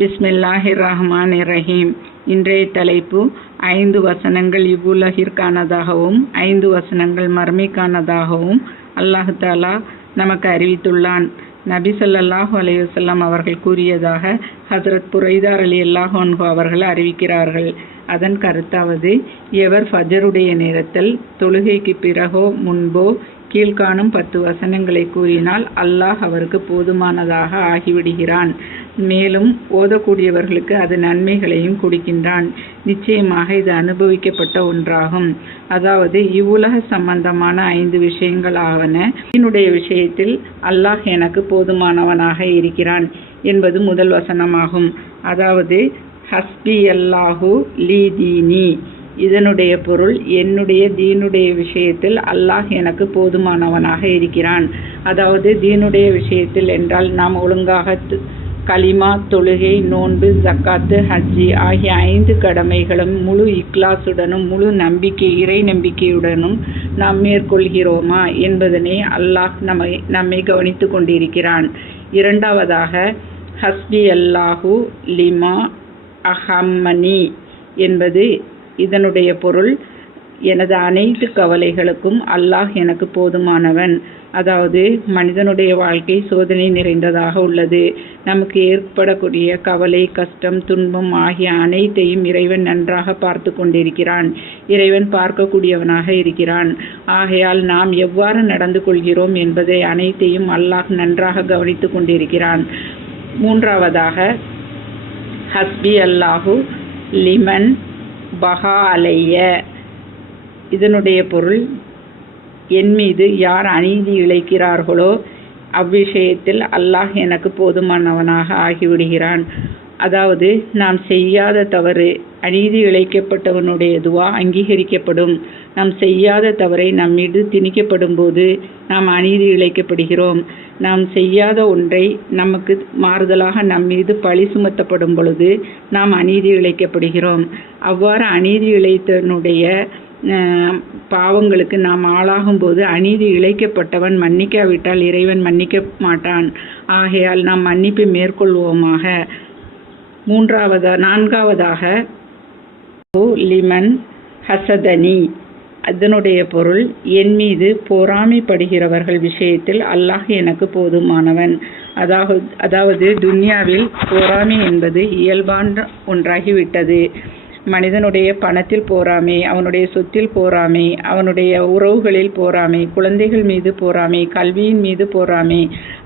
பிஸ்மில்லாஹிர் ரஹ்மானிர் ரஹீம். இன்றைய தலைப்பு 5 வசனங்கள் இவ்வுலகிற்கானதாகவும் 5 வசனங்கள் மறுமைக்கானதாகவும் அல்லாஹ் தஆலா நமக்கு அறிவித்துள்ளான். நபி ஸல்லல்லாஹு அலைஹி வஸல்லம் அவர்கள் கூறியதாக ஹஜ்ரத் புரைதா ரலியல்லாஹு அன்ஹு அவர்கள் அறிவிக்கிறார்கள். அதன் கருத்தாவது, எவர் ஃபஜருடைய நேரத்தில் தொழுகைக்கு பிறகோ முன்போ கீழ்காணும் 10 வசனங்களை கூறினால் அல்லாஹ் அவருக்கு போதுமானதாக ஆகிவிடுகிறான். மேலும் ஓதக்கூடியவர்களுக்கு அது நன்மைகளையும் கொடுக்கின்றான். நிச்சயமாக இது அனுபவிக்கப்பட்ட ஒன்றாகும். அதாவது இவ்வுலக சம்பந்தமான 5 விஷயங்கள் ஆவன. என்னுடைய விஷயத்தில் அல்லாஹ் எனக்கு போதுமானவனாக இருக்கிறான் என்பது முதல் வசனமாகும். அதாவது ஹஸ்பி அல்லாஹு லீ தீனி. இதனுடைய பொருள், என்னுடைய தீனுடைய விஷயத்தில் அல்லாஹ் எனக்கு போதுமானவனாக இருக்கிறான். அதாவது தீனுடைய விஷயத்தில் என்றால் நாம் ஒழுங்காக கலிமா, தொழுகை, நோன்பு, ஜக்காத்து, ஹஜ்ஜி ஆகிய 5 கடமைகளும் முழு இக்லாசுடனும் முழு இறை நம்பிக்கையுடனும் நாம் மேற்கொள்கிறோமா என்பதனை அல்லாஹ் நம்மை கவனித்து கொண்டிருக்கிறான். இரண்டாவதாக ஹஸ்பி அல்லாஹு லிமா அஹம்மனி என்பது இதனுடைய பொருள், எனது அனைத்து கவலைகளுக்கும் அல்லாஹ் எனக்கு போதுமானவன். அதாவது மனிதனுடைய வாழ்க்கை சோதனை நிறைந்ததாக உள்ளது. நமக்கு ஏற்படக்கூடிய கவலை, கஷ்டம், துன்பம் ஆகிய அனைத்தையும் இறைவன் நன்றாக பார்த்து கொண்டிருக்கிறான். இறைவன் பார்க்கக்கூடியவனாக இருக்கிறான். ஆகையால் நாம் எவ்வாறு நடந்து கொள்கிறோம் என்பதை அனைத்தையும் அல்லாஹ் நன்றாக கவனித்து கொண்டிருக்கிறான். மூன்றாவதாக ஹஸ்பி அல்லாஹு லிமன் பஹா அலைய. இதனுடைய பொருள், என் மீது யார் அநீதி இழைக்கிறார்களோ அவ்விஷயத்தில் அல்லாஹ் எனக்கு போதுமானவனாக ஆகிவிடுகிறான். அதாவது நாம் செய்யாத தவறு, அநீதி இழைக்கப்பட்டவனுடைய துவா அங்கீகரிக்கப்படும். நாம் செய்யாத தவறை நம்மீது திணிக்கப்படும் போது நாம் அநீதி இழைக்கப்படுகிறோம். நாம் செய்யாத ஒன்றை நமக்கு மாறுதலாக நம்மீது பழி சுமத்தப்படும் பொழுது நாம் அநீதி இழைக்கப்படுகிறோம். அவ்வாறு அநீதி இழைத்தனுடைய பாவங்களுக்கு நாம் ஆளாகும் போது அநீதி இழைக்கப்பட்டவன் மன்னிக்காவிட்டால் இறைவன் மன்னிக்க மாட்டான். ஆகையால் நாம் மன்னிப்பு மேற்கொள்வோமாக. நான்காவதாக லிமன் ஹசதனி. அதனுடைய பொருள், என் மீது பொறாமைப்படுகிறவர்கள் விஷயத்தில் அல்லாஹ் எனக்கு போதுமானவன். அதாவது துன்யாவில் பொறாமை என்பது இயல்பான ஒன்றாகிவிட்டது. மனிதனுடைய பணத்தில் போராமை, அவனுடைய சொத்தில் போராமை, அவனுடைய உறவுகளில் போராமை, குழந்தைகள் மீது போராமை, கல்வியின் மீது போராமை,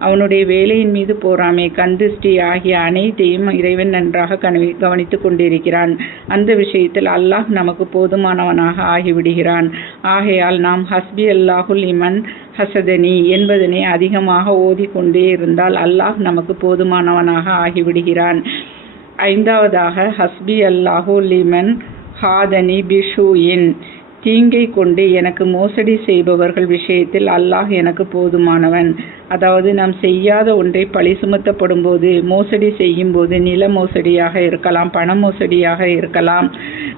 அவனுடைய வேலையின் மீது போராமை, கண்திஷ்டி ஆகிய அனைத்தையும் இறைவன் நன்றாக கவனித்து கொண்டிருக்கிறான். அந்த விஷயத்தில் அல்லாஹ் நமக்கு போதுமானவனாக ஆகிவிடுகிறான். ஆகையால் நாம் ஹஸ்பி அல்லாஹுல் லிமன் ஹசதனி என்பதனை அதிகமாக ஓதிக்கொண்டே இருந்தால் அல்லாஹ் நமக்கு போதுமானவனாக ஆகிவிடுகிறான். ஐந்தாவதாக ஹஸ்பி அல்லாஹு லிமன் ஹாதனி பிஷூயின். தீங்கை கொண்டு எனக்கு மோசடி செய்பவர்கள் விஷயத்தில் அல்லாஹ் எனக்கு போதுமானவன். அதாவது நாம் செய்யாத ஒன்றை பழி சுமத்தப்படும் போது, மோசடி செய்யும் போது, நில மோசடியாக இருக்கலாம், பண மோசடியாக இருக்கலாம்,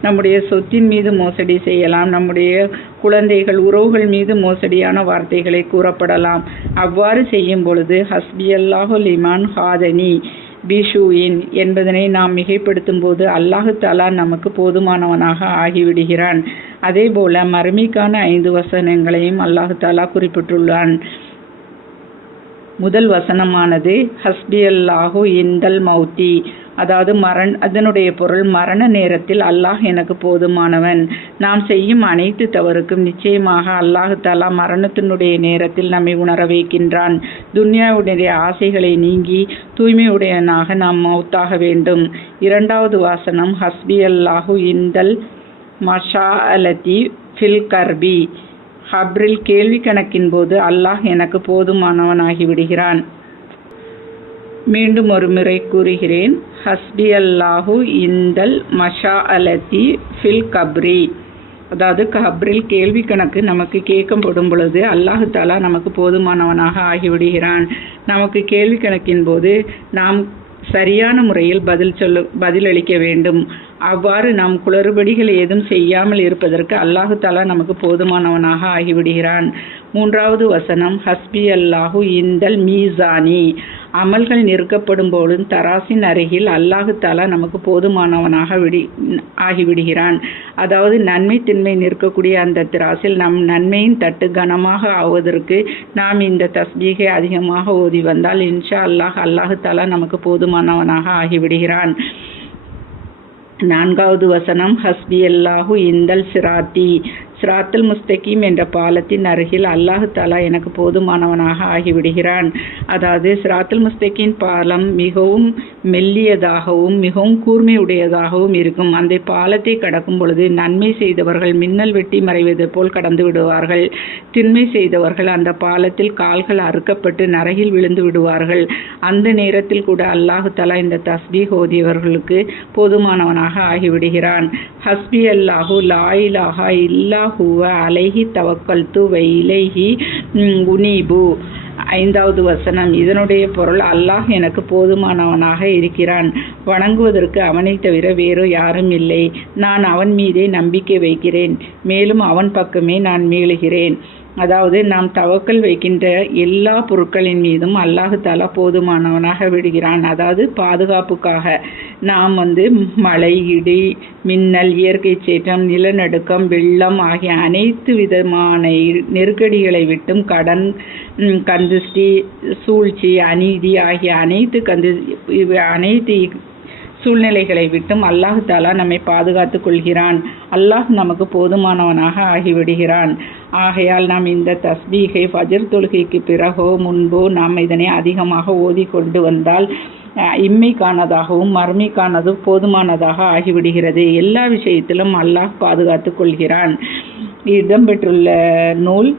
நம்முடைய சொத்தின் மீது மோசடி செய்யலாம், நம்முடைய குழந்தைகள் உறவுகள் மீது மோசடியான வார்த்தைகளை கூறப்படலாம். அவ்வாறு செய்யும் பொழுது ஹஸ்பி அல்லாஹு லிமன் ஹாதனி பிஷூயின் என்பதனை நாம் மிகைப்படுத்தும் போது அல்லாஹ் தஆலா நமக்கு போதுமானவனாக ஆகிவிடுகிறான். அதே போல மறுமைக்கான 5 வசனங்களையும் அல்லாஹ் தஆலா குறிப்பிட்டுள்ளான். முதல் வசனமானது ஹஸ்பி அல்லாஹு இந்தல் மௌத்தி. அதாவது அதனுடைய பொருள், மரண நேரத்தில் அல்லாஹ் எனக்கு போதுமானவன். நாம் செய்யும் அனைத்து தவறுக்கும் நிச்சயமாக அல்லாஹ் தஆலா மரணத்தினுடைய நேரத்தில் நம்மை உணர வைக்கின்றான். துன்யாவுடைய ஆசைகளை நீங்கி தூய்மையுடையனாக நாம் மௌத்தாக வேண்டும். இரண்டாவது வசனம் ஹஸ்பி அல்லாஹு இந்தல் மஷாஅலதி ஃபில் கர்பி. ஹப்ரில் கேள்வி கணக்கின் போது அல்லாஹ் எனக்கு போதுமானவனாகிவிடுகிறான். மீண்டும் ஒரு முறை கூறுகிறேன், ஹஸ்பி அல்லாஹு இந்தல் மஷாஅலதி ஃபில் கப்ரி. அதாவது கப்ரில் கேள்வி கணக்கு நமக்கு கேட்கப்படும் பொழுது அல்லாஹ் தஆலா நமக்கு போதுமானவனாக ஆகிவிடுகிறான். நமக்கு கேள்வி கணக்கின் போது நாம் சரியான முறையில் பதிலளிக்க வேண்டும். அவ்வாறு நாம் குளறுபடிகள் ஏதும் செய்யாமல் இருப்பதற்கு அல்லாஹ் தஆலா நமக்கு போதுமானவனாக ஆகிவிடுகிறான். மூன்றாவது வசனம் ஹஸ்பி அல்லாஹு இந்தல் மீசானி. அமல்கள் நிறுக்கப்படும் போதும் தராசின் அருகில் அல்லாஹு தாலா நமக்கு போதுமானவனாக ஆகிவிடுகிறான். அதாவது நன்மை தின்மை நிற்கக்கூடிய அந்த திராசில் நம் நன்மையின் தட்டு கனமாக ஆவதற்கு நாம் இந்த தஸ்பீகை அதிகமாக ஓதி வந்தால் இன்ஷா அல்லாஹு தாலா நமக்கு போதுமானவனாக ஆகிவிடுகிறான். 4வது வசனம், ஹஸ்பி அல்லாஹு இந்தல் சிராத்தி, சிராத்துல் முஸ்தகீம் என்ற பாலத்தின் அருகில் அல்லாஹு தாலா எனக்கு போதுமானவனாக ஆகிவிடுகிறான். அதாவது சிராத்துல் முஸ்தகீம் பாலம் மிகவும் மெல்லியதாகவும் மிகவும் கூர்மையுடையதாகவும் இருக்கும். அந்த பாலத்தை கடக்கும் பொழுது நன்மை செய்தவர்கள் மின்னல் வெட்டி மறைவது போல் கடந்து விடுவார்கள். திண்மை செய்தவர்கள் அந்த பாலத்தில் கால்கள் அறுக்கப்பட்டு நரகில் விழுந்து விடுவார்கள். அந்த நேரத்தில் கூட அல்லாஹு தாலா இந்த தஸ்பீஹ் ஓதியவர்களுக்கு போதுமானவனாக ஆகிவிடுகிறான். ஹஸ்பி அல்லாஹு லா இலாஹா இல்லா ஹுவ அலைஹி தவக்கல்து வ இலைஹி உனீபு. 5வது வசனம், இதனுடைய பொருள், அல்லாஹ் எனக்கு போதுமானவனாக இருக்கிறான். வணங்குவதற்கு அவனை தவிர வேறு யாரும் இல்லை. நான் அவன் மீதே நம்பிக்கை வைக்கிறேன். மேலும் அவன் பக்கமே நான் மீளுகிறேன். அதாவது நாம் தவக்கல் வைக்கின்ற எல்லா பொருட்களின் மீதும் அல்லாஹு தாலா போதுமானவனாக விடுகிறான். அதாவது பாதுகாப்புக்காக நாம் மழை, இடி, மின்னல், இயற்கை சீற்றம், நிலநடுக்கம், வெள்ளம் ஆகிய அனைத்து விதமான நெருக்கடிகளை விட்டும் கடன், கந்திஷ்டி, சூழ்ச்சி, அநீதி ஆகிய அனைத்து சூழ்நிலைகளை விட்டும் அல்லாஹு தாலா நம்மை பாதுகாத்து கொள்கிறான். அல்லாஹ் நமக்கு போதுமானவனாக ஆகிவிடுகிறான். ஆகையால் நாம் இந்த தஸ்பீகை ஃபஜர் தொழுகைக்கு பிறகோ முன்போ நாம் இதனை அதிகமாக ஓதி கொண்டு வந்தால் இம்மைக்கானதாகவும் மறுமைக்கானதும் போதுமானதாக ஆகிவிடுகிறது. எல்லா விஷயத்திலும் அல்லாஹ் பாதுகாத்து கொள்கிறான். இடம்பெற்றுள்ள நூல்